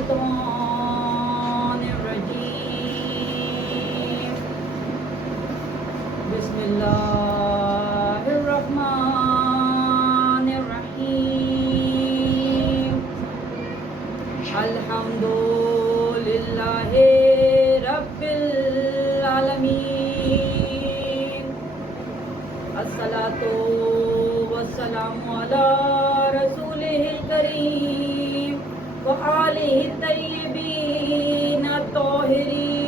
الشيطان الرجيم بسم الله الرحمن الرحيم الحمد لله رب العالمين الصلاة والسلام على رسوله الكريم وآله الطيبين الطاهرين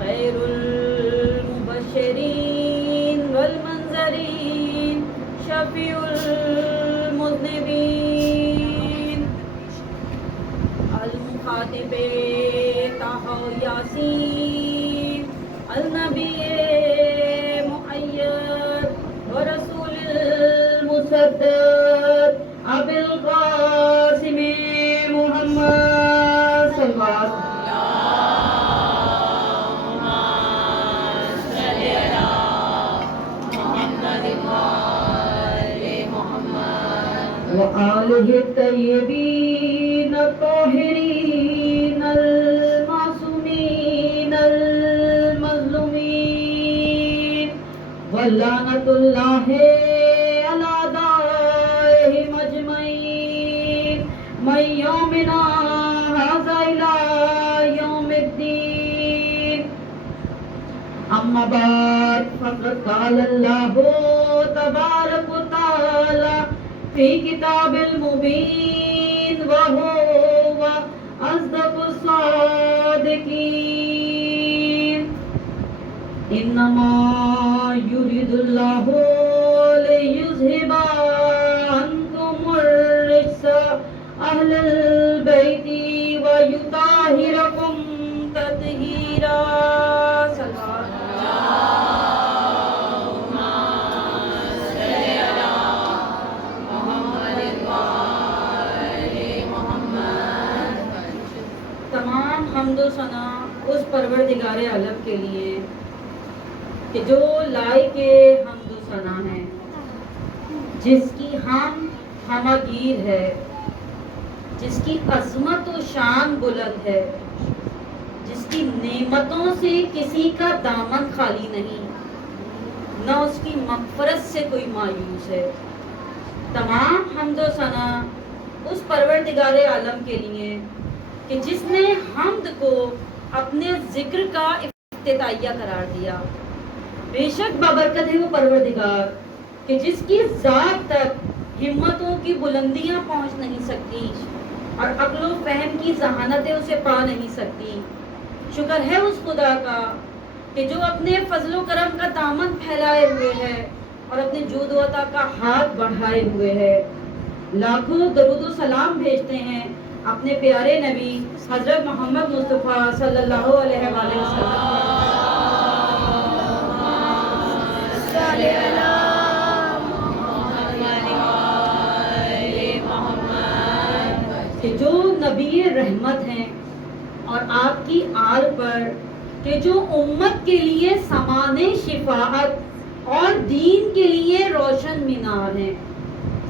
خير المبشرين والمنذرين شفيع المذنبين المخاطب طه ياسين النبي مؤيد ورسول المسدد أبي القاسم محمد صلى الله عليه وسلم وآله الطيبين الطاهرين المعصومين المظلومين ولعنة الله على أعدائهم أجمعين من يومنا هذا إلى يوم الدين أما بعد فقد قال الله تبارك وتعالى في كتاب المبين وهو أصدق الصادقين إنما يريد الله ليذهب عنكم الرجس أهل البيت ويطهركم تطهيرا تمام حمد و ثنا اس پروردگار عالم کے لیے کہ جو لائق حمد و ثنا ہے، جس کی ہم ہمگیر ہے، جس کی عظمت و شان بلند ہے، جس کی نعمتوں سے کسی کا دامن خالی نہیں، نہ اس کی مغفرت سے کوئی مایوس ہے۔ تمام حمد و ثنا اس پروردگار عالم کے لیے کہ جس نے حمد کو اپنے ذکر کا افتتاحیہ قرار دیا۔ بے شک بابرکت ہے وہ پروردگار کہ جس کی ذات تک ہمتوں کی بلندیاں پہنچ نہیں سکتی اور عقل و فہم کی ذہانتیں اسے پا نہیں سکتی۔ شکر ہے اس خدا کا کہ جو اپنے فضل و کرم کا دامن پھیلائے ہوئے ہے اور اپنے جود و عطا کا ہاتھ بڑھائے ہوئے ہے۔ لاکھوں درود و سلام بھیجتے ہیں اپنے پیارے نبی حضرت محمد مصطفیٰ صلی اللہ علیہ وآلہ وسلم کہ جو نبی رحمت ہیں اور آپ کی آل پر کہ جو امت کے لیے سامان شفاعت اور دین کے لیے روشن مینار ہیں۔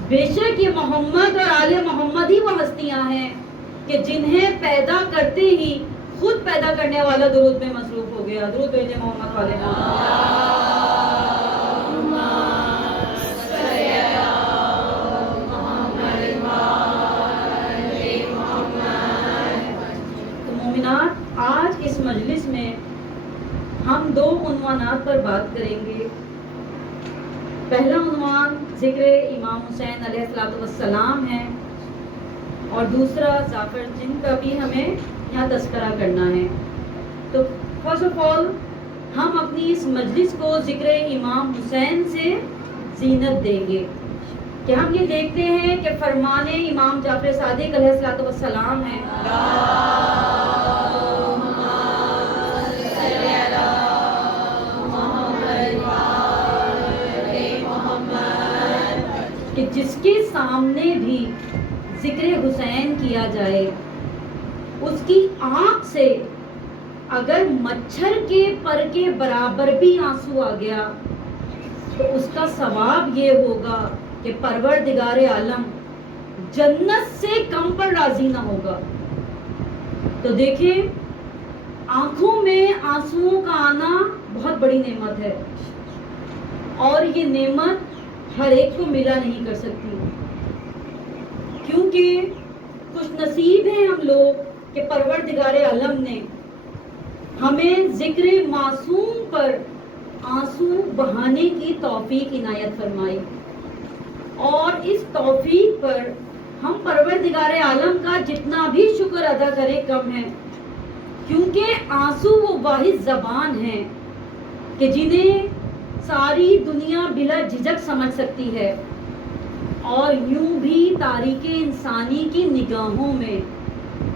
بے شک یہ محمد اور آل محمد ہی وہ ہستیاں ہیں کہ جنہیں پیدا کرتے ہی خود پیدا کرنے والا درود میں مصروف ہو گیا۔ درود بھیجے محمد والے تو مومنات، آج اس مجلس میں ہم دو عنوانات پر بات کریں گے۔ پہلا عنوان ذکر امام حسین علیہ السلام ہے اور دوسرا ظافر جن کا بھی ہمیں یہاں تذکرہ کرنا ہے۔ تو فرسٹ آف آل ہم اپنی اس مجلس کو ذکر امام حسین سے زینت دیں گے کہ ہم یہ دیکھتے ہیں کہ فرمان امام جعفر صادق علیہ السلام ہے کہ جس کے سامنے بھی ذکر حسین کیا جائے اس کی آنکھ سے اگر مچھر کے پر کے برابر بھی آنسو آ گیا تو اس کا ثواب یہ ہوگا کہ پروردگار عالم جنت سے کم پر راضی نہ ہوگا. تو دیکھیں آنکھوں میں آنسوؤں کا آنا بہت بڑی نعمت ہے اور یہ نعمت ہر ایک کو ملا نہیں کر سکتی، کیونکہ خوش نصیب ہیں ہم لوگ کہ پروردگار عالم نے ہمیں ذکر معصوم پر آنسو بہانے کی توفیق عنایت فرمائی، اور اس توفیق پر ہم پروردگار عالم کا جتنا بھی شکر ادا کریں کم ہے، کیونکہ آنسو وہ واحد زبان ہیں کہ جنہیں ساری دنیا بلا جھجک سمجھ سکتی ہے، اور یوں بھی تاریخ انسانی کی نگاہوں میں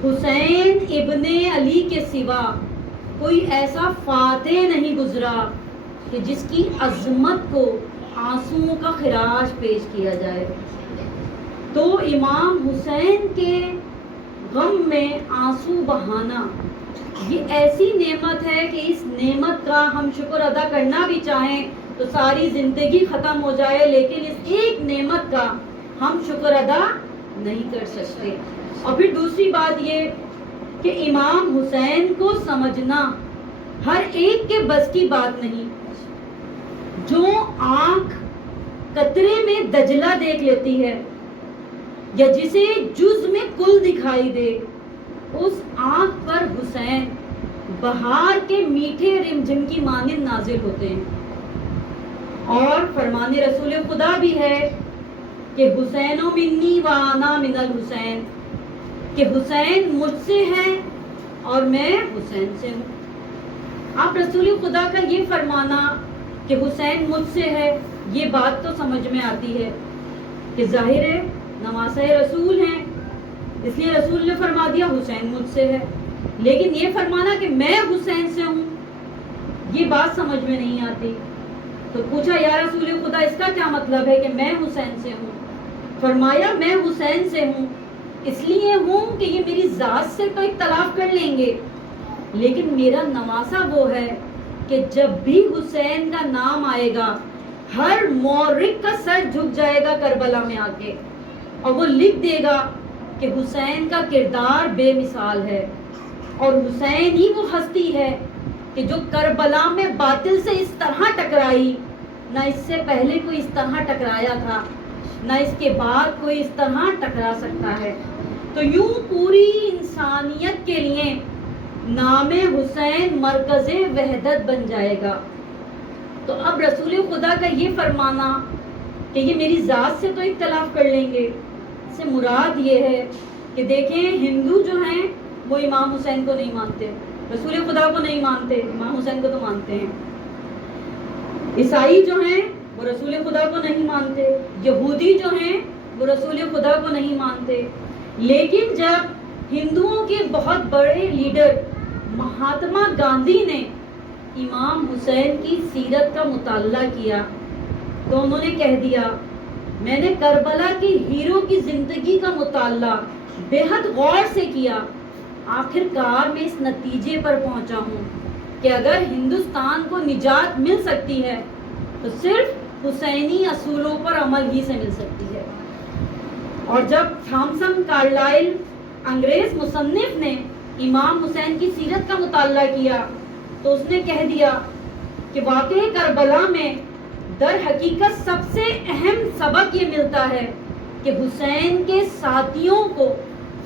حسین ابن علی کے سوا کوئی ایسا فاتح نہیں گزرا کہ جس کی عظمت کو آنسوؤں کا خراج پیش کیا جائے. تو امام حسین کے غم میں آنسو بہانا یہ ایسی نعمت ہے کہ اس نعمت کا ہم شکر ادا کرنا بھی چاہیں تو ساری زندگی ختم ہو جائے، لیکن اس ایک نعمت کا ہم شکر ادا نہیں کر سکتے. اور پھر دوسری بات یہ کہ امام حسین کو سمجھنا ہر ایک کے بس کی بات نہیں. جو آنکھ قطرے میں دجلہ دیکھ لیتی ہے یا جسے جز میں کل دکھائی دے، اس آنکھ پر حسین بہار کے میٹھے رمجھم کی مانند نازل ہوتے ہیں. اور فرمان رسول خدا بھی ہے کہ حسین منی و انا من الحسین، کہ حسین مجھ سے ہے اور میں حسین سے ہوں. آپ رسول خدا کا یہ فرمانا کہ حسین مجھ سے ہے، یہ بات تو سمجھ میں آتی ہے کہ ظاہر ہے نواسہ رسول ہیں، اس لیے رسول نے فرما دیا حسین مجھ سے ہے. لیکن یہ فرمانا کہ میں حسین سے ہوں، یہ بات سمجھ میں نہیں آتی. تو پوچھا یا رسول خدا اس کا کیا مطلب ہے کہ میں حسین سے ہوں؟ فرمایا میں حسین سے ہوں اس لیے ہوں کہ یہ میری ذات سے تو اختلاف کر لیں گے، لیکن میرا نواسہ وہ ہے کہ جب بھی حسین کا نام آئے گا ہر مورخ کا سر جھک جائے گا کربلا میں آ کے، اور وہ لکھ دے گا کہ حسین کا کردار بے مثال ہے، اور حسین ہی وہ ہستی ہے کہ جو کربلا میں باطل سے اس طرح ٹکرائی، نہ اس سے پہلے کوئی اس طرح ٹکرایا تھا، نہ اس کے بعد کوئی اس طرح ٹکرا سکتا ہے. تو یوں پوری انسانیت کے لیے نام حسین مرکز وحدت بن جائے گا. تو اب رسول خدا کا یہ فرمانا کہ یہ میری ذات سے تو اختلاف کر لیں گے، اس سے مراد یہ ہے کہ دیکھیں ہندو جو ہیں وہ امام حسین کو نہیں مانتے، رسول خدا کو نہیں مانتے، امام حسین کو تو مانتے ہیں. عیسائی جو ہیں وہ رسول خدا کو نہیں مانتے، یہودی جو ہیں وہ رسول خدا کو نہیں مانتے. لیکن جب ہندوؤں کے بہت بڑے لیڈر مہاتما گاندھی نے امام حسین کی سیرت کا مطالعہ کیا تو انہوں نے کہہ دیا میں نے کربلا کے ہیرو کی زندگی کا مطالعہ بے حد غور سے کیا، آخر کار میں اس نتیجے پر پہنچا ہوں کہ اگر ہندوستان کو نجات مل سکتی ہے تو صرف حسینی اصولوں پر عمل ہی سے مل سکتی ہے. اور جب تھامسن کارلائل انگریز مصنف نے امام حسین کی سیرت کا مطالعہ کیا تو اس نے کہہ دیا کہ واقعی کربلا میں در حقیقت سب سے اہم سبق یہ ملتا ہے کہ حسین کے ساتھیوں کو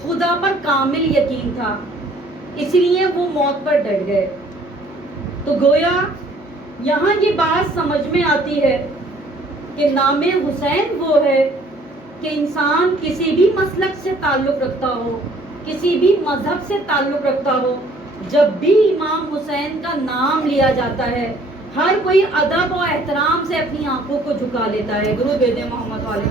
خدا پر کامل یقین تھا، اس لیے وہ موت پر ڈٹ گئے. تو گویا یہاں یہ بات سمجھ میں آتی ہے کہ نام حسین وہ ہے کہ انسان کسی بھی مسلک سے تعلق رکھتا ہو، کسی بھی مذہب سے تعلق رکھتا ہو، جب بھی امام حسین کا نام لیا جاتا ہے ہر کوئی ادب و احترام سے اپنی آنکھوں کو جھکا لیتا ہے. درود بھیجیں محمد والے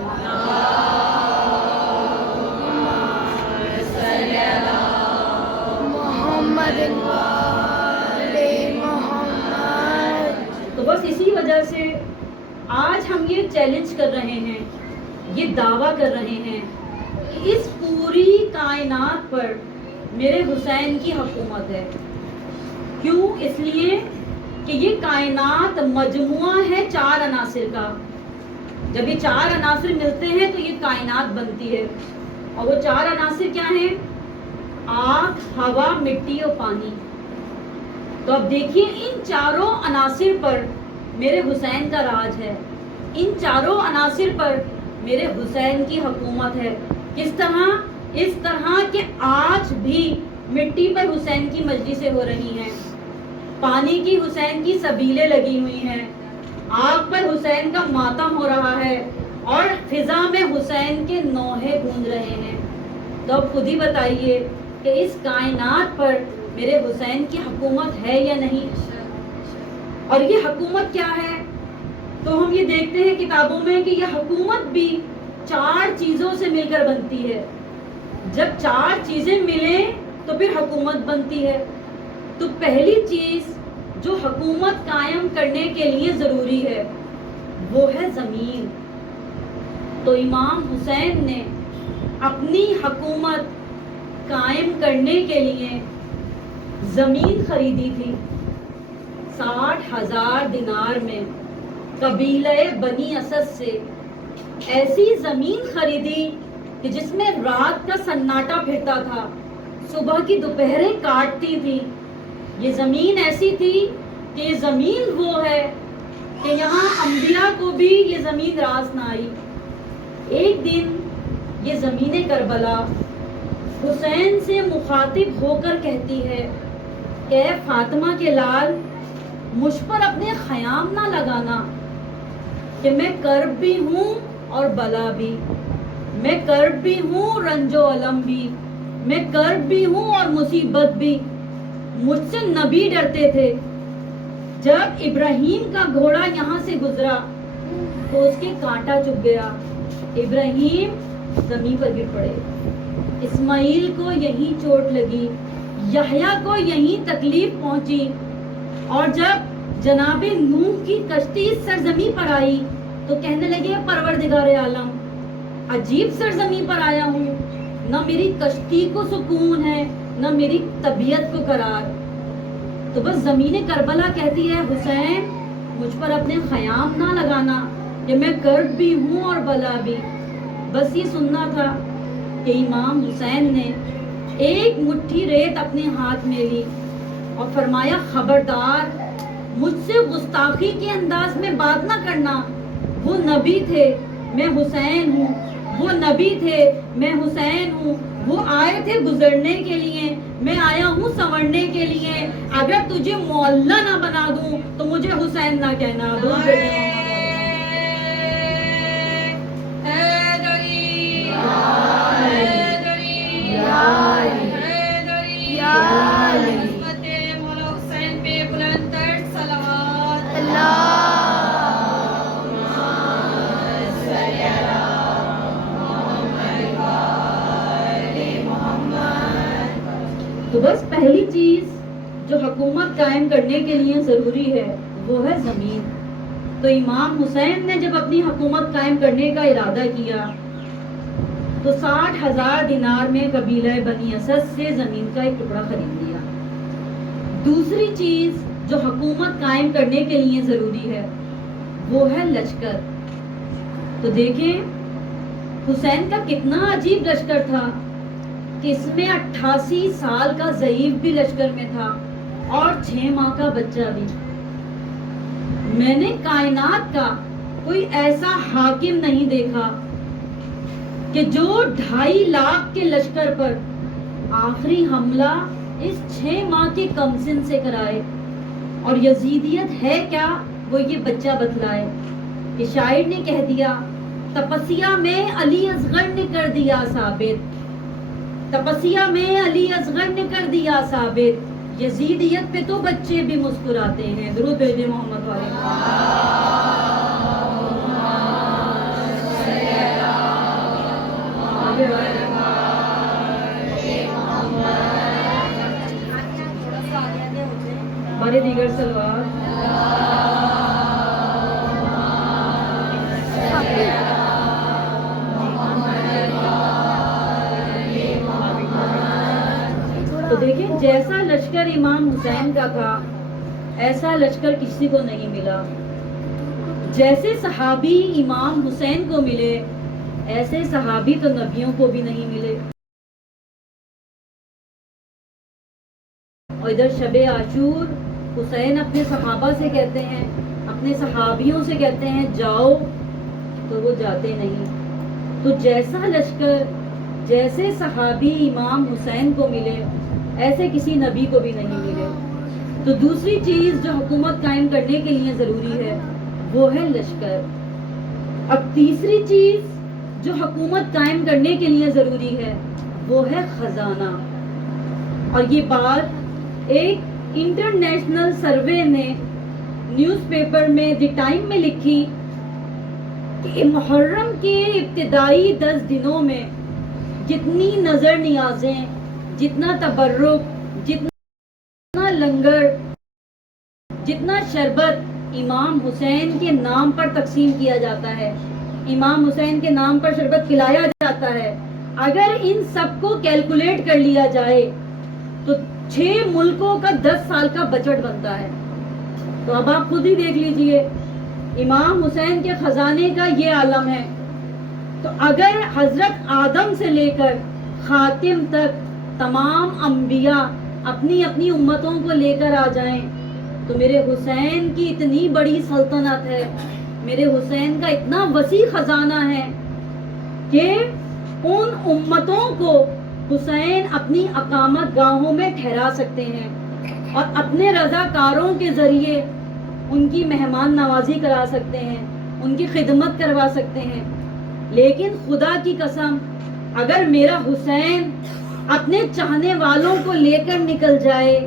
تو بس اسی وجہ سے آج ہم یہ چیلنج کر رہے ہیں، یہ دعویٰ کر رہے ہیں کہ اس پوری کائنات پر میرے حسین کی حکومت ہے. کیوں؟ اس لیے کہ یہ کائنات مجموعہ ہے 4 عناصر کا. جب یہ 4 عناصر ملتے ہیں تو یہ کائنات بنتی ہے. اور وہ 4 عناصر کیا ہیں؟ آگ، ہوا، مٹی اور پانی. تو اب دیکھیے ان چاروں عناصر پر میرے حسین کا راج ہے، ان چاروں عناصر پر میرے حسین کی حکومت ہے. کس طرح؟ اس طرح کہ آج بھی مٹی پر حسین کی مجلسیں ہو رہی ہیں، پانی کی حسین کی سبیلیں لگی ہوئی ہیں، آگ پر حسین کا ماتم ہو رہا ہے اور فضا میں حسین کے نوحے گونج رہے ہیں. تو اب خود ہی بتائیے کہ اس کائنات پر میرے حسین کی حکومت ہے یا نہیں؟ اور یہ حکومت کیا ہے؟ تو ہم یہ دیکھتے ہیں کتابوں میں کہ یہ حکومت بھی 4 چیزوں سے مل کر بنتی ہے. جب 4 چیزیں ملیں تو پھر حکومت بنتی ہے. تو پہلی چیز جو حکومت قائم کرنے کے لیے ضروری ہے وہ ہے زمین. تو امام حسین نے اپنی حکومت قائم کرنے کے لیے زمین خریدی تھی 60,000 دینار میں. قبیلہ بنی اسد سے ایسی زمین خریدی کہ جس میں رات کا سناٹا پھرتا تھا، صبح کی دوپہریں کاٹتی تھی. یہ زمین ایسی تھی کہ یہ زمین وہ ہے کہ یہاں انبیاء کو بھی یہ زمین راس نہ آئی. ایک دن یہ زمین کربلا حسین سے مخاطب ہو کر کہتی ہے کہ اے فاطمہ کے لال، مجھ پر اپنے خیام نہ لگانا کہ میں کرب بھی ہوں اور بلا بھی، میں کرب بھی ہوں، رنج و الم بھی، میں کرب بھی ہوں اور مصیبت بھی. مجھ سے نبی ڈرتے تھے. جب ابراہیم کا گھوڑا یہاں سے گزرا تو اس کے کانٹا چبھ گیا، ابراہیم زمین پر گر پڑے. اسماعیل کو یہی چوٹ لگی، یحییٰ کو یہی تکلیف پہنچی. اور جب جناب نوح کی کشتی سرزمین پر آئی تو کہنے لگے پروردگار عالم، عجیب سرزمین پر آیا ہوں، نہ میری کشتی کو سکون ہے نہ میری طبیعت کو قرار. تو بس زمین کربلا کہتی ہے حسین مجھ پر اپنے خیام نہ لگانا کہ میں کرب بھی ہوں اور بلا بھی. بس یہ سننا تھا کہ امام حسین نے ایک مٹھی ریت اپنے ہاتھ میں لی اور فرمایا خبردار، مجھ سے گستاخی کے انداز میں بات نہ کرنا. وہ نبی تھے، میں حسین ہوں، وہ نبی تھے، میں حسین ہوں. وہ آئے تھے گزرنے کے لیے، میں آیا ہوں سنورنے کے لیے. اگر تجھے مولا نہ بنا دوں تو مجھے حسین نہ کہنا. تو بس پہلی چیز جو حکومت قائم کرنے کے لیے ضروری ہے وہ ہے زمین. تو امام حسین نے جب اپنی حکومت قائم کرنے کا ارادہ کیا تو 60,000 دینار میں قبیلہ بنی اسد سے زمین کا ایک ٹکڑا خرید لیا. دوسری چیز جو حکومت قائم کرنے کے لیے ضروری ہے وہ ہے لشکر. تو دیکھیں حسین کا کتنا عجیب لشکر تھا کہ اس میں 88 سال کا ضعیف بھی لشکر میں تھا اور 6 ماہ کا بچہ بھی. میں نے کائنات کا کوئی ایسا حاکم نہیں دیکھا کہ جو 2.5 لاکھ کے لشکر پر آخری حملہ اس 6 ماہ کے کمسن سے کرائے. اور یزیدیت ہے کیا وہ یہ بچہ بتلائے. کہ شاعر نے کہہ دیا تپسیا میں علی اصغر نے کر دیا ثابت، تپسیا میں علی اصغر نے کر دیا ثابت، یزیدیت پہ تو بچے بھی مسکراتے ہیں. درود بھیجے محمد والے. ہمارے دیگر سلوات تو دیکھیں جیسا لشکر امام حسین کا تھا ایسا لشکر کسی کو نہیں ملا. جیسے صحابی امام حسین کو ملے ایسے صحابی تو نبیوں کو بھی نہیں ملے. اور ادھر شب عاشور حسین اپنے صحابہ سے کہتے ہیں، اپنے صحابیوں سے کہتے ہیں جاؤ، تو وہ جاتے نہیں. تو جیسا لشکر، جیسے صحابی امام حسین کو ملے ایسے کسی نبی کو بھی نہیں ملے. تو دوسری چیز جو حکومت قائم کرنے کے لیے ضروری ہے وہ ہے لشکر. اب تیسری چیز جو حکومت قائم کرنے کے لیے ضروری ہے وہ ہے خزانہ. اور یہ بات ایک انٹرنیشنل سروے نے نیوز پیپر میں دی ٹائم میں لکھی کہ محرم کے ابتدائی 10 دنوں میں جتنی نظر نیازیں، جتنا تبرک، جتنا لنگر، جتنا شربت امام حسین کے نام پر تقسیم کیا جاتا ہے، امام حسین کے نام پر شربت پلایا جاتا ہے، اگر ان سب کو کیلکولیٹ کر لیا جائے تو 6 ملکوں کا 10 سال کا بجٹ بنتا ہے. تو اب آپ خود ہی دیکھ لیجئے امام حسین کے خزانے کا یہ عالم ہے. تو اگر حضرت آدم سے لے کر خاتم تک تمام انبیاء اپنی اپنی امتوں کو لے کر آ جائیں تو میرے حسین کی اتنی بڑی سلطنت ہے، میرے حسین کا اتنا وسیع خزانہ ہے کہ ان امتوں کو حسین اپنی اقامت گاہوں میں ٹھہرا سکتے ہیں اور اپنے رضاکاروں کے ذریعے ان کی مہمان نوازی کرا سکتے ہیں، ان کی خدمت کروا سکتے ہیں. لیکن خدا کی قسم اگر میرا حسین اپنے چاہنے والوں کو لے کر نکل جائے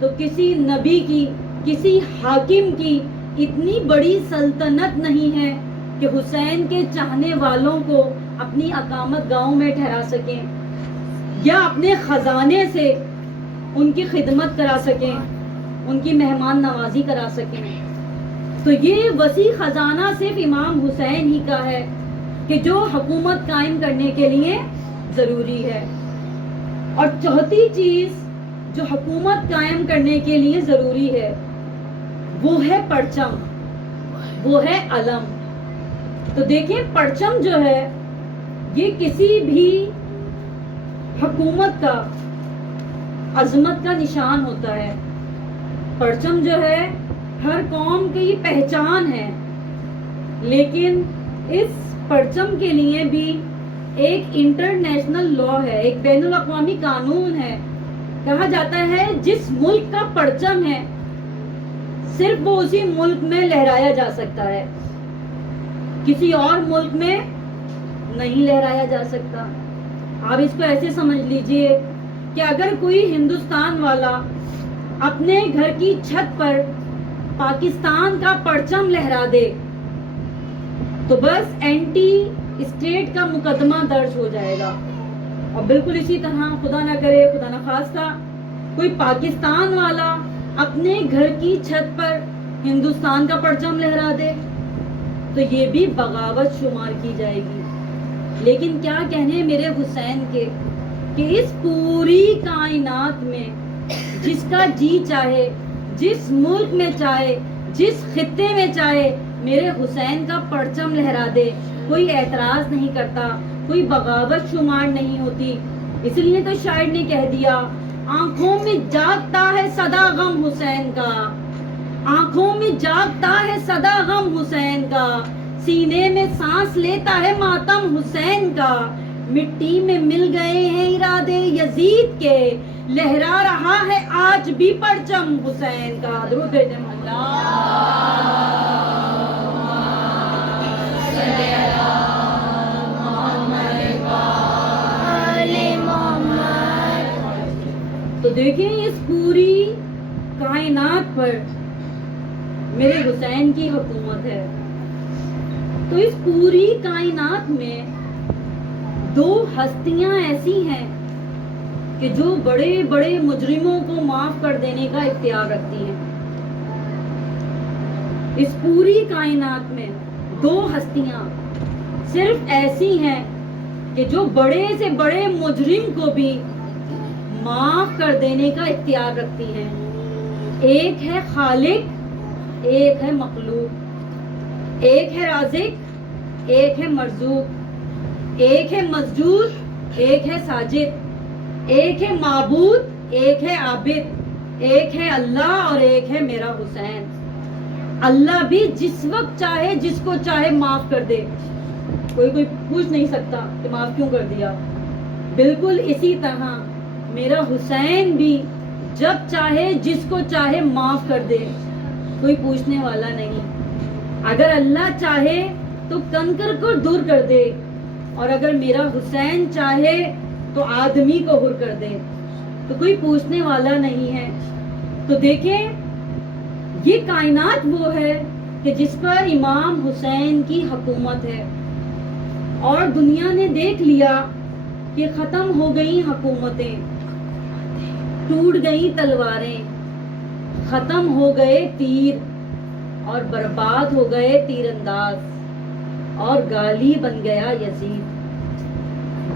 تو کسی نبی کی، کسی حاکم کی اتنی بڑی سلطنت نہیں ہے کہ حسین کے چاہنے والوں کو اپنی اقامت گاہوں میں ٹھہرا سکیں یا اپنے خزانے سے ان کی خدمت کرا سکیں، ان کی مہمان نوازی کرا سکیں. تو یہ وسیع خزانہ صرف امام حسین ہی کا ہے کہ جو حکومت قائم کرنے کے لیے ضروری ہے. اور چوتھی چیز جو حکومت قائم کرنے کے لیے ضروری ہے وہ ہے پرچم، وہ ہے علم. تو دیکھیں پرچم جو ہے یہ کسی بھی حکومت کا عظمت کا نشان ہوتا ہے. پرچم جو ہے ہر قوم کی پہچان ہے، لیکن اس پرچم کے لیے بھی ایک انٹرنیشنل لا ہے، ایک بین الاقوامی قانون ہے. کہا جاتا ہے جس ملک کا پرچم ہے صرف وہ اسی ملک میں لہرایا جا سکتا ہے، کسی اور ملک میں نہیں لہرایا جا سکتا. آپ اس کو ایسے سمجھ لیجئے کہ اگر کوئی ہندوستان والا اپنے گھر کی چھت پر پاکستان کا پرچم لہرا دے تو بس اینٹی اسٹیٹ کا مقدمہ درج ہو جائے گا. اور بالکل اسی طرح خدا نہ کرے، خدا نہ خواستہ کوئی پاکستان والا اپنے گھر کی چھت پر ہندوستان کا پرچم لہرا دے تو یہ بھی بغاوت شمار کی جائے گی. لیکن کیا کہنے میرے حسین کے کہ اس پوری کائنات میں جس کا جی چاہے، جس ملک میں چاہے، جس خطے میں چاہے میرے حسین کا پرچم لہرا دے، کوئی اعتراض نہیں کرتا، کوئی بغاوت شمار نہیں ہوتی. اس لیے تو شاعر نے کہہ دیا آنکھوں میں جاگتا ہے صدا غم حسین کا، آنکھوں میں جاگتا ہے صدا غم حسین کا، سینے میں سانس لیتا ہے ماتم حسین کا، مٹی میں مل گئے ہیں ارادے یزید کے، لہرا رہا ہے آج بھی پرچم حسین کا. درود بھیجیں تو دیکھیں اس پوری کائنات پر میرے حسین کی حکومت ہے. تو اس پوری کائنات میں 2 ہستیاں ایسی ہیں کہ جو بڑے بڑے مجرموں کو معاف کر دینے کا اختیار رکھتی ہیں. اس پوری کائنات میں 2 ہستیاں صرف ایسی ہیں کہ جو بڑے سے بڑے مجرم کو بھی معاف کر دینے کا اختیار رکھتی ہیں. ایک ہے خالق، ایک ہے مخلوق، ایک ہے رازق، ایک ہے مرزوق. ایک ہے مسجود، ایک ہے ساجد، ایک ہے معبود، ایک ہے عابد، ایک ہے اللہ اور ایک ہے میرا حسین۔ اللہ بھی جس وقت چاہے جس کو چاہے معاف کر دے، کوئی پوچھ نہیں سکتا کہ معاف کیوں کر دیا۔ بالکل اسی طرح میرا حسین بھی جب چاہے جس کو چاہے معاف کر دے، کوئی پوچھنے والا نہیں۔ اگر اللہ چاہے تو کنکر کو دور کر دے، اور اگر میرا حسین چاہے تو آدمی کو ہر کر دے، تو کوئی پوچھنے والا نہیں ہے۔ تو دیکھیں یہ کائنات وہ ہے کہ جس پر امام حسین کی حکومت ہے، اور دنیا نے دیکھ لیا کہ ختم ہو گئی حکومتیں، ٹوٹ گئی تلواریں، ختم ہو گئے تیر، اور برباد ہو گئے تیر انداز، اور گالی بن گیا یزید۔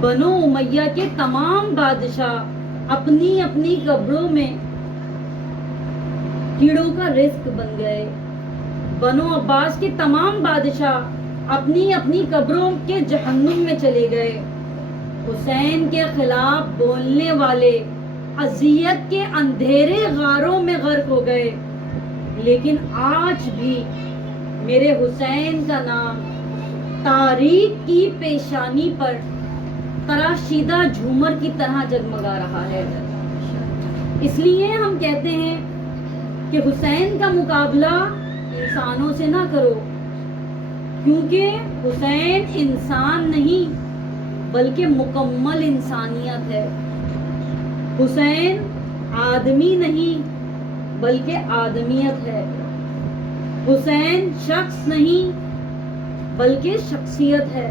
بنو امیہ کے تمام بادشاہ اپنی اپنی قبروں میں کیڑوں کا رزق بن گئے۔ بنو عباس کے تمام بادشاہ اپنی اپنی قبروں کے جہنم میں چلے گئے۔ حسین کے خلاف بولنے والے اذیت کے اندھیرے غاروں میں غرق ہو گئے، لیکن آج بھی میرے حسین کا نام تاریخ کی پیشانی پر تراشیدہ جھومر کی طرح جگمگا رہا ہے۔ اس لیے ہم کہتے ہیں کہ حسین کا مقابلہ انسانوں سے نہ کرو، کیونکہ حسین انسان نہیں بلکہ مکمل انسانیت ہے۔ حسین آدمی نہیں بلکہ آدمیت ہے۔ حسین شخص نہیں بلکہ شخصیت ہے۔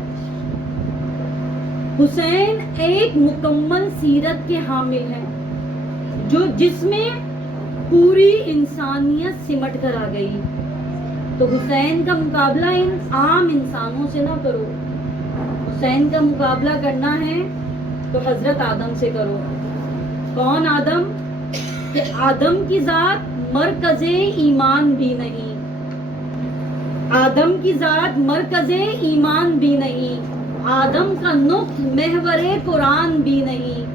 حسین ایک مکمل سیرت کے حامل ہیں، جس میں پوری انسانیت سمٹ کر آ گئی۔ تو حسین کا مقابلہ عام انسانوں سے نہ کرو، حسین کا مقابلہ کرنا ہے تو حضرت آدم سے کرو۔ کون آدم؟ کہ آدم کی ذات مرکز ایمان بھی نہیں، آدم کی ذات مرکز ایمان بھی نہیں، آدم کا نقط محور قرآن بھی نہیں،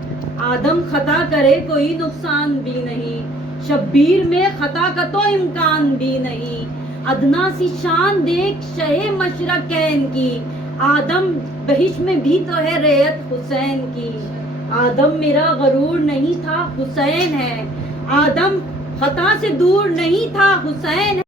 آدم خطا کرے کوئی نقصان بھی نہیں، شبیر میں خطا کا تو امکان بھی نہیں، ادنا سی شان دیکھ شہ مشرقین کی، آدم بہش میں بھی تو ہے رعیت حسین کی۔ آدم میرا غرور نہیں تھا، حسین ہے۔ آدم خطا سے دور نہیں تھا، حسین ہے۔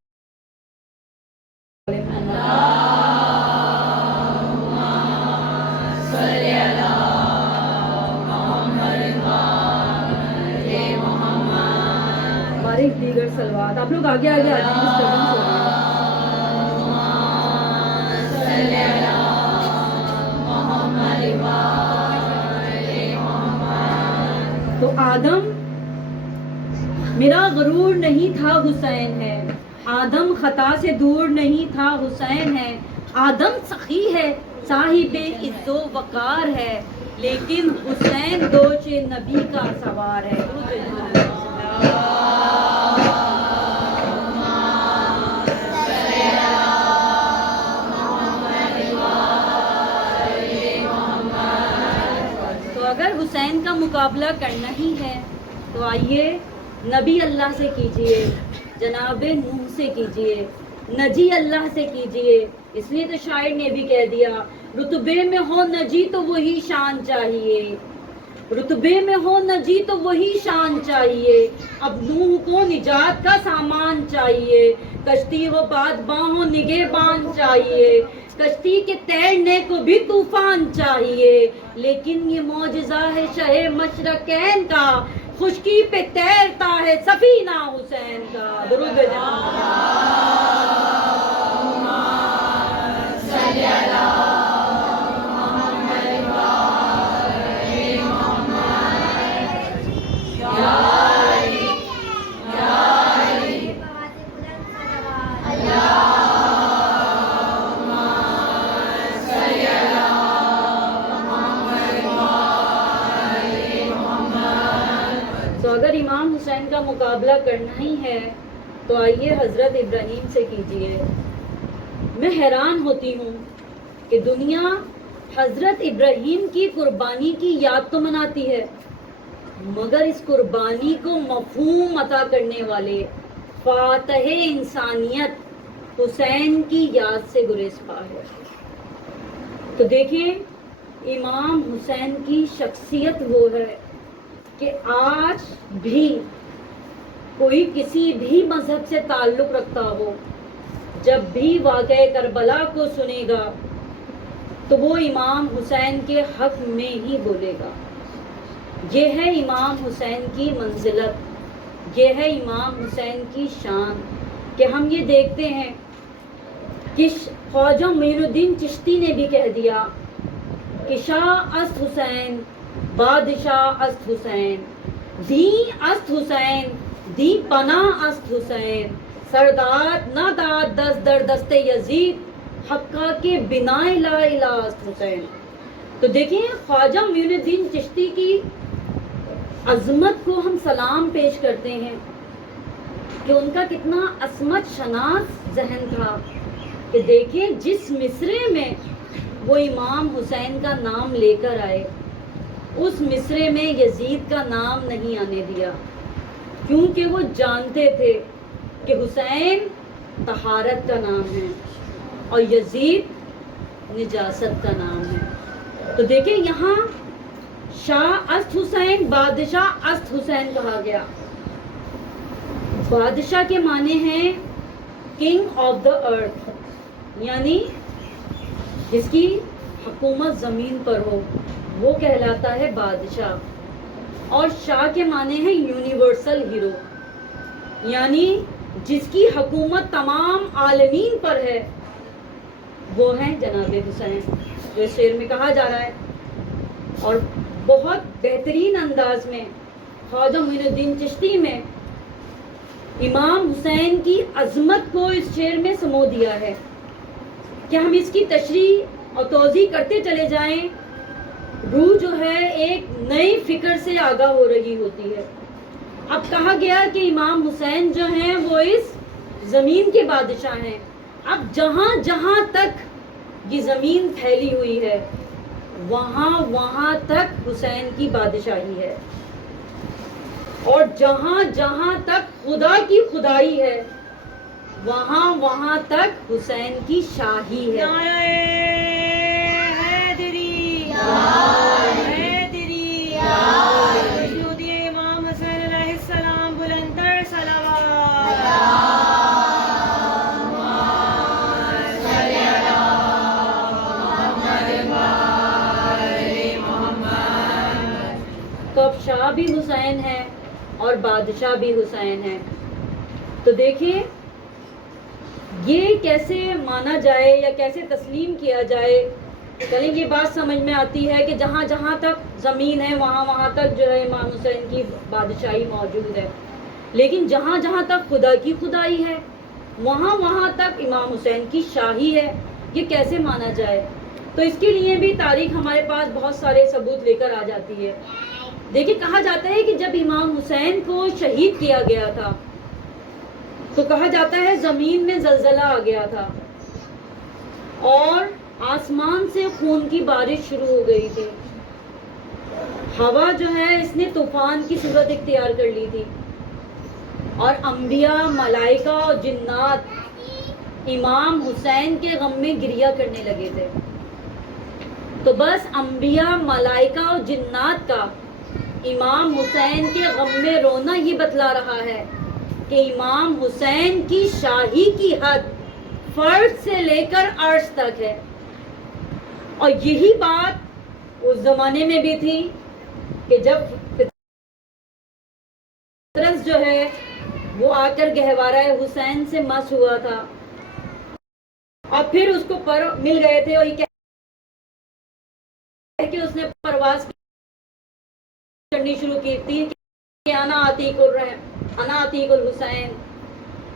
دیگر سلوات آپ لوگ آگے آگے آتے ہیں۔ تو آدم میرا غرور نہیں تھا، حسین ہے۔ آدم خطا سے دور نہیں تھا، حسین ہے۔ آدم سخی ہے، صاحب عز و وقار ہے، لیکن حسین دوش نبی کا سوار ہے۔ اگر حسین کا مقابلہ کرنا ہی ہے تو آئیے نبی اللہ سے کیجئے، جناب نوح سے کیجئے، نجی اللہ سے کیجئے۔ اس لیے تو شاعر نے بھی کہہ دیا، رتبے میں ہو نجی تو وہی شان چاہیے، رتبے میں ہو نجی تو وہی شان چاہیے، اب نوح کو نجات کا سامان چاہیے، کشتی ہو بادباں ہو نگہبان چاہیے، کشتی کے تیرنے کو بھی طوفان چاہیے، لیکن یہ معجزہ ہے شہ مشرقین کا، خشکی پہ تیرتا ہے سفینہ حسین کا۔ درود امام حسین کا مقابلہ کرنا ہی ہے تو آئیے حضرت ابراہیم سے کیجئے۔ میں حیران ہوتی ہوں کہ دنیا حضرت ابراہیم کی قربانی کی یاد تو مناتی ہے، مگر اس قربانی کو مفہوم عطا کرنے والے فاتح انسانیت حسین کی یاد سے گریزپا ہے۔ تو دیکھیں امام حسین کی شخصیت وہ ہے کہ آج بھی کوئی کسی بھی مذہب سے تعلق رکھتا ہو، جب بھی واقعہ کربلا کو سنے گا تو وہ امام حسین کے حق میں ہی بولے گا۔ یہ ہے امام حسین کی منزلت، یہ ہے امام حسین کی شان کہ ہم یہ دیکھتے ہیں کہ خواجہ معین الدین چشتی نے بھی کہہ دیا کہ شاہ است حسین بادشاہ است حسین، دین است حسین دی پناہ است حسین، سرداد نہ داد دست در دست یزید حقہ کے بنا لا الہ است حسین۔ تو دیکھیں خواجہ معین الدین چشتی کی عظمت کو ہم سلام پیش کرتے ہیں کہ ان کا کتنا عصمت شناس ذہن تھا کہ دیکھیں جس مصرے میں وہ امام حسین کا نام لے کر آئے اس مصرے میں یزید کا نام نہیں آنے دیا، کیونکہ وہ جانتے تھے کہ حسین طہارت کا نام ہے اور یزید نجاست کا نام ہے۔ تو دیکھیں یہاں شاہ است حسین بادشاہ است حسین کہا گیا۔ بادشاہ کے معنی ہیں کنگ آف دا ارتھ، یعنی جس کی حکومت زمین پر ہو وہ کہلاتا ہے بادشاہ، اور شاہ کے معنی ہیں یونیورسل ہیرو، یعنی جس کی حکومت تمام عالمین پر ہے وہ ہیں جناب حسین، جو اس شعر میں کہا جا رہا ہے۔ اور بہت بہترین انداز میں خواجہ معین الدین چشتی میں امام حسین کی عظمت کو اس شعر میں سمو دیا ہے کہ ہم اس کی تشریح اور توضیح کرتے چلے جائیں، روح جو ہے ایک نئی فکر سے آگاہ ہو رہی ہوتی ہے۔ اب کہا گیا کہ امام حسین جو ہیں وہ اس زمین کے بادشاہ ہیں، اب جہاں جہاں تک یہ زمین پھیلی ہوئی ہے وہاں وہاں تک حسین کی بادشاہی ہے، اور جہاں جہاں تک خدا کی خدائی ہے وہاں وہاں تک حسین کی شاہی ہے۔ نعرہ حیدری، حیدری، درود امام حسین علیہ السلام، بلندر صلوات۔ تو اب شاہ بھی حسین ہے اور بادشاہ بھی حسین ہے، تو دیکھیں یہ کیسے مانا جائے یا کیسے تسلیم کیا جائے۔ چلیں یہ بات سمجھ میں آتی ہے کہ جہاں جہاں تک زمین ہے وہاں وہاں تک جو ہے امام حسین کی بادشاہی موجود ہے، لیکن جہاں جہاں تک خدا کی خدائی ہے وہاں وہاں تک امام حسین کی شاہی ہے، یہ کیسے مانا جائے؟ تو اس کے لیے بھی تاریخ ہمارے پاس بہت سارے ثبوت لے کر آ جاتی ہے۔ دیکھیں کہا جاتا ہے کہ جب امام حسین کو شہید کیا گیا تھا تو کہا جاتا ہے زمین میں زلزلہ آ گیا تھا اور آسمان سے خون کی بارش شروع ہو گئی تھی، ہوا جو ہے اس نے طوفان کی صورت اختیار کر لی تھی، اور انبیاء ملائکہ اور جنات امام حسین کے غم میں گریہ کرنے لگے تھے۔ تو بس انبیاء ملائکہ اور جنات کا امام حسین کے غم میں رونا یہ بتلا رہا ہے کہ امام حسین کی شاہی کی حد فرش سے لے کر عرش تک ہے۔ اور یہی بات اس زمانے میں بھی تھی کہ جب پطرس جو ہے وہ آ کر گہوارہ حسین سے مس ہوا تھا اور پھر اس کو پر مل گئے تھے، اور یہ کہ اس نے پرواز کرنی شروع کی تھی کہ انا عتیق الحسین،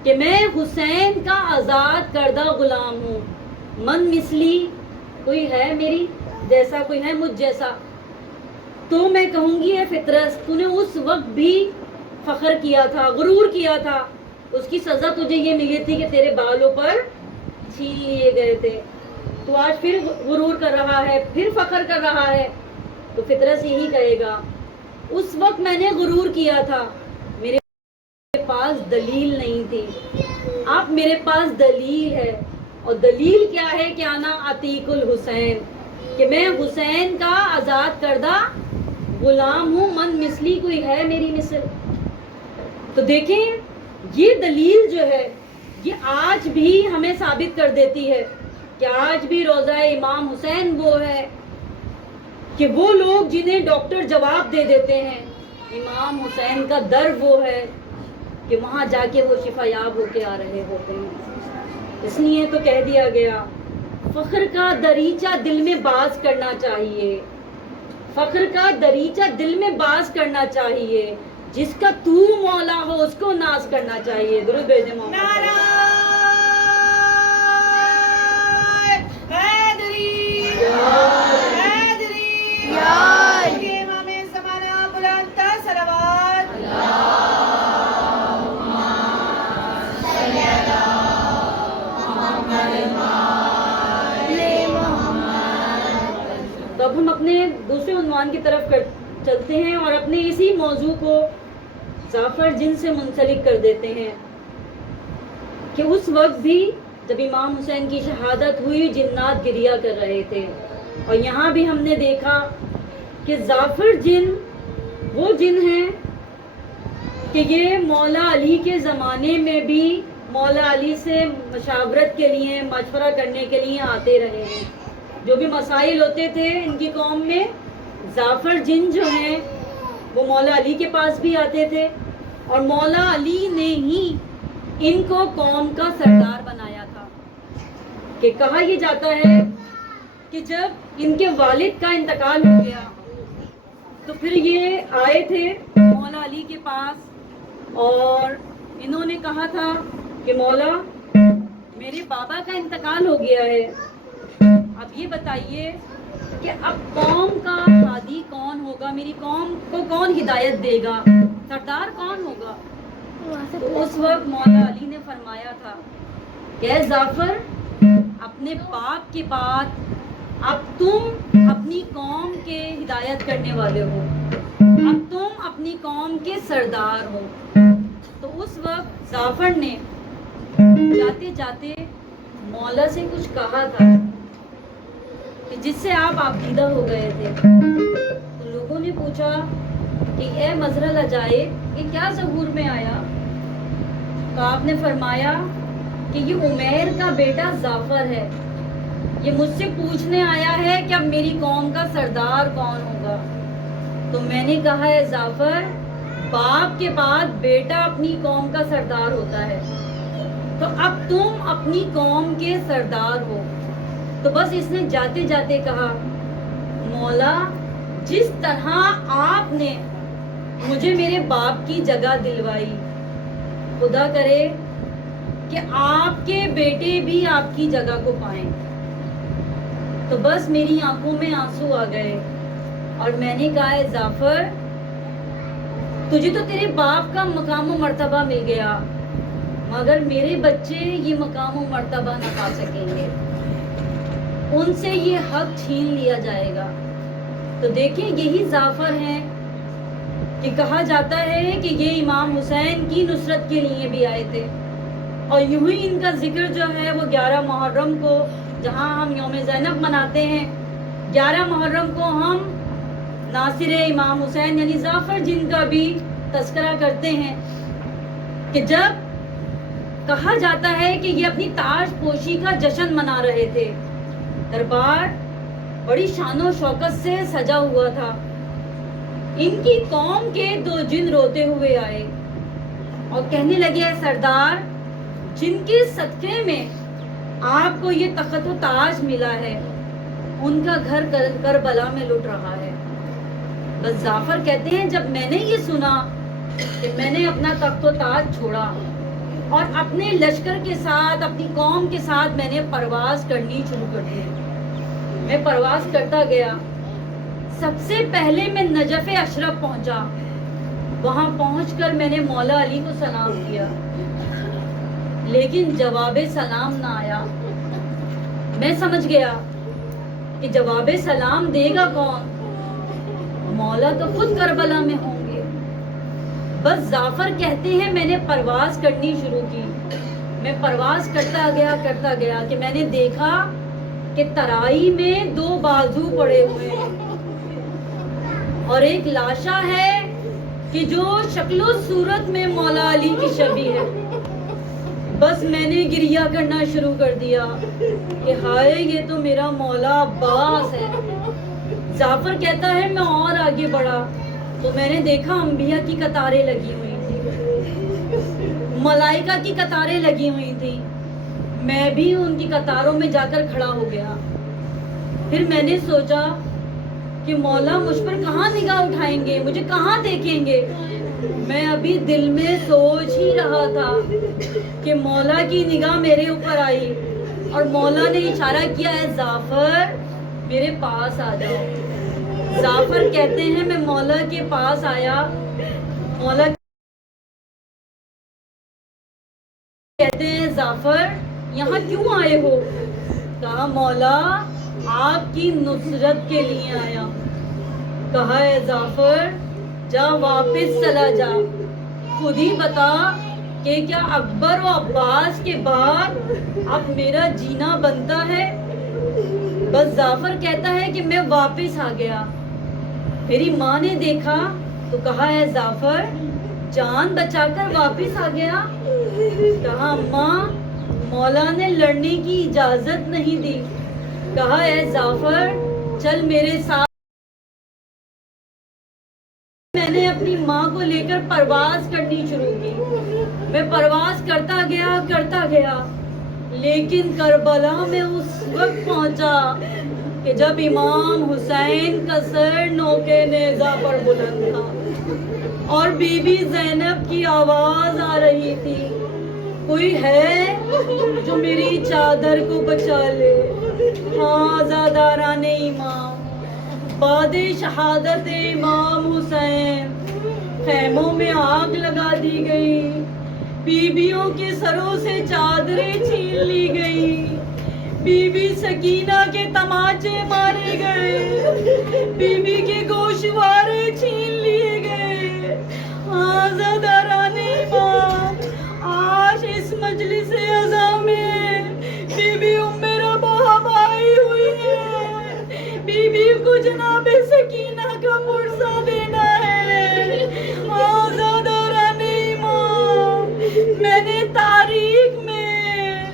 کہ میں حسین کا آزاد کردہ غلام ہوں، من مثلی کوئی ہے میری جیسا، کوئی ہے مجھ جیسا؟ تو میں کہوں گی اے فطرس تو نے اس وقت بھی فخر کیا تھا، غرور کیا تھا، اس کی سزا تجھے یہ ملی تھی کہ تیرے بالوں پر چھین لیے گئے تھے، تو آج پھر غرور کر رہا ہے، پھر فخر کر رہا ہے، تو فطرت سے یہی کہے گا اس وقت میں نے غرور کیا تھا، میرے پاس دلیل نہیں تھی، اب میرے پاس دلیل ہے، اور دلیل کیا ہے کہ انا عتیق الحسین، کہ میں حسین کا آزاد کردہ غلام ہوں، من مثلی کوئی ہے میری مثل. تو دیکھیں یہ دلیل جو ہے یہ آج بھی ہمیں ثابت کر دیتی ہے کہ آج بھی روضہ امام حسین وہ ہے کہ وہ لوگ جنہیں ڈاکٹر جواب دے دیتے ہیں، امام حسین کا در وہ ہے کہ وہاں جا کے وہ شفا یاب ہو کے آ رہے ہوتے ہیں. اس لیے تو کہہ دیا گیا فخر کا دریچہ دل میں باز کرنا چاہیے، فخر کا دریچہ دل میں باز کرنا چاہیے، جس کا تو مولا ہو اس کو ناز کرنا چاہیے. درود بھیجیں محمد. نعرہ حیدری حیدری یہ امام زمانہ بلند تر صلوات. تو اب ہم اپنے دوسرے عنوان کی طرف چلتے ہیں اور اپنے اسی موضوع کو زعفر جن سے منسلک کر دیتے ہیں کہ اس وقت بھی جب امام حسین کی شہادت ہوئی جنات گریہ کر رہے تھے، اور یہاں بھی ہم نے دیکھا کہ زعفر جن وہ جن ہیں کہ یہ مولا علی کے زمانے میں بھی مولا علی سے مشاورت کے لیے، مشورہ کرنے کے لیے آتے رہے ہیں. جو بھی مسائل ہوتے تھے ان کی قوم میں، زعفر جن جو ہیں وہ مولا علی کے پاس بھی آتے تھے، اور مولا علی نے ہی ان کو قوم کا سردار بنایا تھا. کہ کہا یہ جاتا ہے کہ جب ان کے والد کا انتقال ہو گیا تو پھر یہ آئے تھے مولا علی کے پاس اور انہوں نے کہا تھا کہ مولا میرے بابا کا انتقال ہو گیا ہے، اب یہ بتائیے کہ اب قوم کا ہادی کون ہوگا، میری قوم کو کون ہدایت دے گا، سردار کون ہوگا. تو اس وقت مولا علی نے فرمایا تھا کہ اے زعفر اپنے باپ کے بعد اب تم اپنی قوم کے ہدایت کرنے والے ہو، اب تم اپنی قوم کے سردار ہو. تو اس وقت زعفر نے جاتے جاتے مولا سے کچھ کہا تھا کہ جس سے آپ آبدیدہ ہو گئے تھے. تو لوگوں نے پوچھا کہ اے مظہر العجائب یہ کیا ظہور میں آیا؟ تو آپ نے فرمایا کہ یہ عمیر کا بیٹا زعفر ہے، یہ مجھ سے پوچھنے آیا ہے کہ اب میری قوم کا سردار کون ہوگا. تو میں نے کہا ہے زعفر باپ کے بعد بیٹا اپنی قوم کا سردار ہوتا ہے، تو اب تم اپنی قوم کے سردار ہو. تو بس اس نے جاتے جاتے کہا مولا جس طرح آپ نے مجھے میرے باپ کی جگہ دلوائی، خدا کرے کہ آپ کے بیٹے بھی آپ کی جگہ کو پائیں. تو بس میری آنکھوں میں آنسو آ گئے اور میں نے کہا ہے زعفر تجھے تو تیرے باپ کا مقام و مرتبہ مل گیا، مگر میرے بچے یہ مقام و مرتبہ نہ پا سکیں گے، ان سے یہ حق چھین لیا جائے گا. تو دیکھیں یہی زعفر ہیں کہ کہا جاتا ہے کہ یہ امام حسین کی نصرت کے لیے بھی آئے تھے، اور یوں ہی ان کا ذکر جو ہے وہ 11 محرم کو، جہاں ہم یوم زینب مناتے ہیں، 11 محرم کو ہم ناصر امام حسین یعنی زعفر جن کا بھی تذکرہ کرتے ہیں کہ جب کہا جاتا ہے کہ یہ اپنی تاج پوشی کا جشن منا رہے تھے، دربار بڑی شان و شوکت سے سجا ہوا تھا. ان کی قوم کے 2 جن روتے ہوئے آئے اور کہنے لگے اے سردار جن کے صدقے میں آپ کو یہ تخت و تاج ملا ہے ان کا گھر کربلا میں لٹ رہا ہے. بس زعفر کہتے ہیں جب میں نے یہ سنا کہ میں نے اپنا تخت و تاج چھوڑا اور اپنے لشکر کے ساتھ اپنی قوم کے ساتھ میں نے پرواز کرنی شروع کر دی. میں پرواز کرتا گیا، سب سے پہلے میں نجف اشرف پہنچا، وہاں پہنچ کر میں نے مولا علی کو سلام کیا، لیکن جواب سلام نہ آیا. میں سمجھ گیا کہ جواب سلام دے گا کون؟ مولا تو خود کربلا میں ہوں گے۔ بس جعفر کہتے ہیں میں نے پرواز کرنی شروع کی۔ میں پرواز کرتا گیا کہ میں نے دیکھا کہ ترائی میں 2 بازو پڑے ہوئے ہیں اور ایک لاشا ہے کہ جو شکل و صورت میں مولا علی کی شبیہ ہے۔ بس میں نے گریہ کرنا شروع کر دیا کہ ہائے یہ تو میرا مولا عباس ہے۔ جعفر کہتا ہے میں اور آگے بڑھا تو میں نے دیکھا انبیاء کی قطاریں لگی ہوئی تھی، ملائکہ کی قطاریں لگی ہوئی تھی۔ میں بھی ان کی قطاروں میں جا کر کھڑا ہو گیا۔ پھر میں نے سوچا کہ مولا مجھ پر کہاں نگاہ اٹھائیں گے، مجھے کہاں دیکھیں گے۔ میں ابھی دل میں سوچ ہی رہا تھا کہ مولا کی نگاہ میرے اوپر آئی اور مولا نے اشارہ کیا ہے جعفر میرے پاس آ جاؤ۔ جعفر کہتے ہیں میں مولا کے پاس آیا۔ مولا کہتے ہیں جعفر یہاں کیوں آئے ہو؟ کہا مولا آپ کی نصرت کے لیے آیا۔ کہا ہے جعفر جا واپس چلا جا، خود ہی بتا کہ کیا اکبر و عباس کے بعد اب میرا جینا بنتا ہے؟ بس جعفر کہتا ہے کہ میں واپس آ گیا۔ میری ماں نے دیکھا تو کہا ہے جعفر جان بچا کر واپس آ گیا؟ کہا اماں مولا نے لڑنے کی اجازت نہیں دی۔ کہا ہے جعفر چل میرے ساتھ۔ میں نے اپنی ماں کو لے کر پرواز کرنی شروع کی۔ میں پرواز کرتا گیا لیکن کربلا میں اس وقت پہنچا کہ جب امام حسین کا سر نوکے نیزہ پر بلند تھا اور بی بی زینب کی آواز آ رہی تھی کوئی ہے جو میری چادر کو بچا لے؟ ہاں زاداران امام بعد شہادت امام حسین خیموں میں آگ لگا دی گئی، بیویوں کے سروں سے چادریں چھین لی گئی، بی بی سکینہ کے تماچے مارے گئے، بی بی کے گوشوارے چھین لیے گئے۔ ہاں زاداران امام آج اس مجلس عزا میں بی بی ام رباب آئی ہوئی ہے، بی بی کو جناب سکینہ کا پرسہ دینا ہے۔ ہاں زاداران امام میں نے تاریخ میں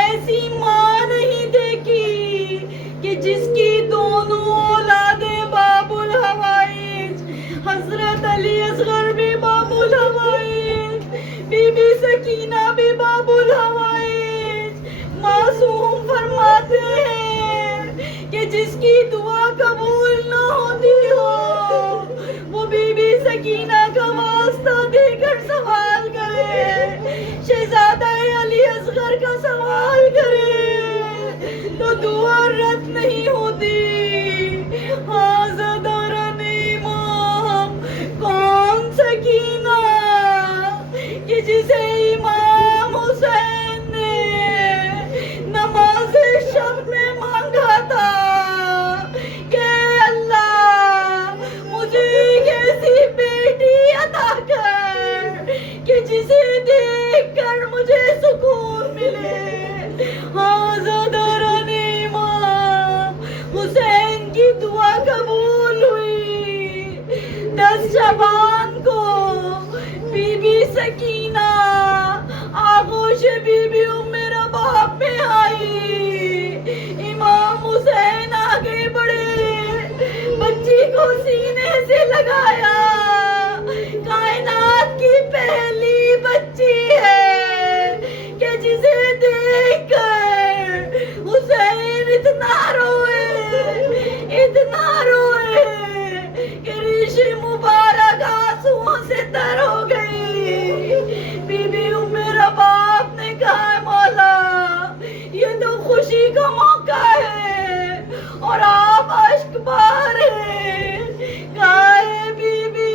ایسی ماں نہیں دیکھی کہ جس کی دونوں اولادیں باب الحوائج، حضرت علی اصغر بھی باب الحوائج، بی بی سکینہ بھی باب الحوائج۔ معصوم فرماتے ہیں کہ جس کی دعا قبول نہ ہوتی ہو وہ بی بی سکینہ کا واسطہ دے کر سوال کرے، شہزادہ علی اصغر کا سوال کرے تو دعا رد نہیں ہوتی۔ ہاں زاداران امام کون سکینہ کہ جسے امام حسین نے نماز شب میں مانگا تھا کہ اللہ مجھے ایک ایسی بیٹی عطا کر کہ جسے دیکھ کر مجھے سکون ملے۔ ہاں زاداران امام حسین کی دعا قبول ہوئی۔ 10 شعبان کو be be Sakina Aghosh be be ام رباب میں آئی، امام حسین آگے بڑھے، بچی کو سینے سے لگایا، کائنات کی پہلی بچی ہے کہ جسے دیکھ کر حسین اتنا روئے کہ ریش مبارک آنسوؤں سے تر ہو گئی۔ بی بی ام رباب نے کہا مولا یہ تو خوشی کا موقع ہے اور آپ اشک بہا رہے ہیں۔ کہا ہے بی بی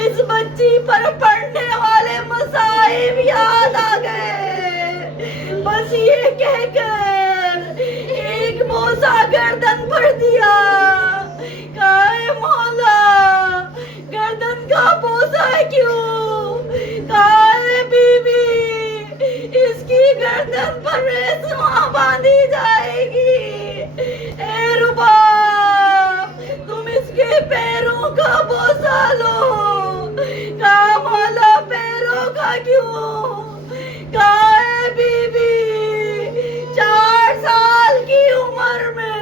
اس بچی پر پڑھنے والے مصائب یاد آ گئے، بس یہ کہہ کر بوسا گردن پر دیا. کہاں مولا گردن کا بوسا کیوں؟ کہاں ہے بی بی؟ اس کی گردن پر ریسواں باندھی جائے گی. اے رباب تم اس کے پیروں کا بوسا لو. کہاں مولا پیروں کا کیوں؟ کہاں ہے بی بی؟ 4 سال کی عمر میں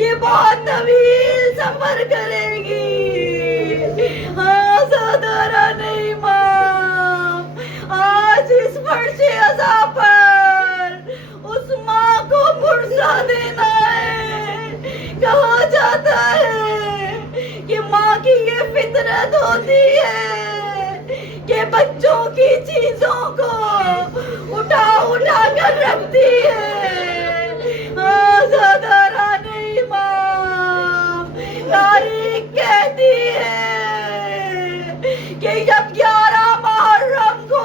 یہ بہت طویل سفر کرے گی. ہاں سادارہ نہیں ماں، آج اس فرش عزا پر اس ماں کو پرسا دینا ہے. کہا جاتا ہے کہ ماں کی یہ فطرت ہوتی ہے کہ بچوں کی چیزوں کو اٹھا اٹھا کر رکھتی ہے. ہاں سادارہ نہیں ماں، تاریخ کہتی ہے کہ جب 11 محرم کو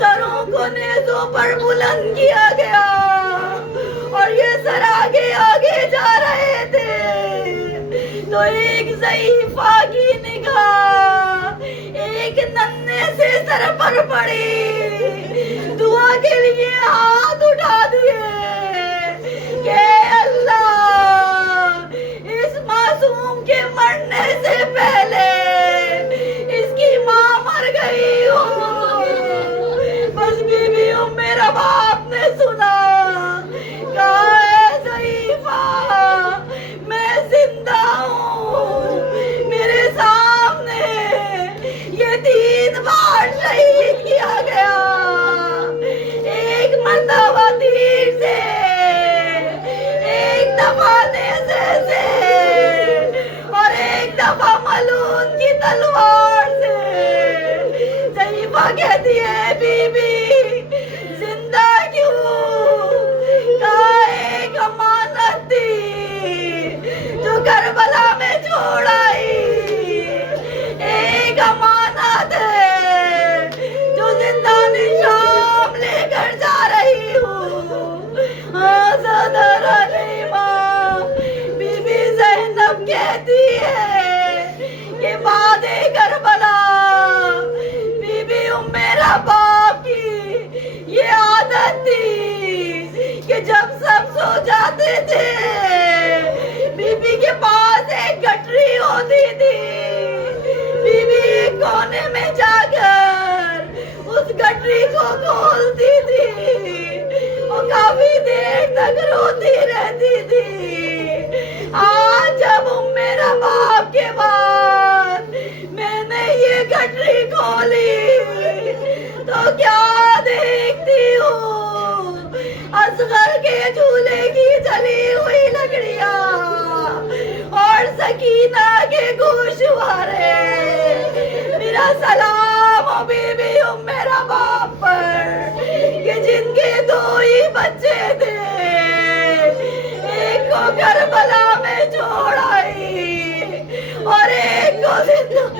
سروں کو نیزوں پر بلند کیا گیا اور یہ سر آگے آگے جا رہے تھے تو ایک ضعیفہ کی نگاہ ایک ننھے سے سر پر پڑی. دعا کے لیے ہاتھ اٹھا دیے کہ اللہ اس معصوم کے مرنے سے پہلے اس کی ماں مر گئی ہو. بس بی بی میرا باپ نے سنا. کہا ہے ضعیفہ میں زندہ ہوں. میرے سامنے یہ 3 بار شہید کیا گیا. ایک مرتبہ تیر سے، ایک دفعہ نیزے سے اور ایک دفعہ ملعون کی تلوار سے. ضعیفہ کہتی ہے بی بی زندہ کیوں؟ کہا ایک امانت تھی جو کربلا میں چھوڑ آئی. ایک امانت ہے جو زندان شام لے کر جا رہی ہوں. ہاں سادارہ نہیں ماں، بی بی زینب کہتی ہے کہ بعد کربلا بی بی میرا باپ کی یہ عادت تھی کہ جب سب سو جاتے تھے بی بی کے پاس ایک گٹری ہوتی تھی. بی بی ایک کونے میں جا کر اس گٹری کو کھولتی تھی اور کافی دیر تک روتی رہتی تھی. آج جب میرا باپ کے بعد میں نے یہ گٹری کھولی تو کیا دیکھتی ہوں؟ اصغر کے جھولے کی جلی ہوئی لکڑیاں اور سکینہ کے گوشوارے. میرا سلام ہو بی بی میرا باپ پر کہ جن کے 2 ہی بچے تھے. ایک کو کربلا میں چھوڑ آئی اور ایک کو زندہ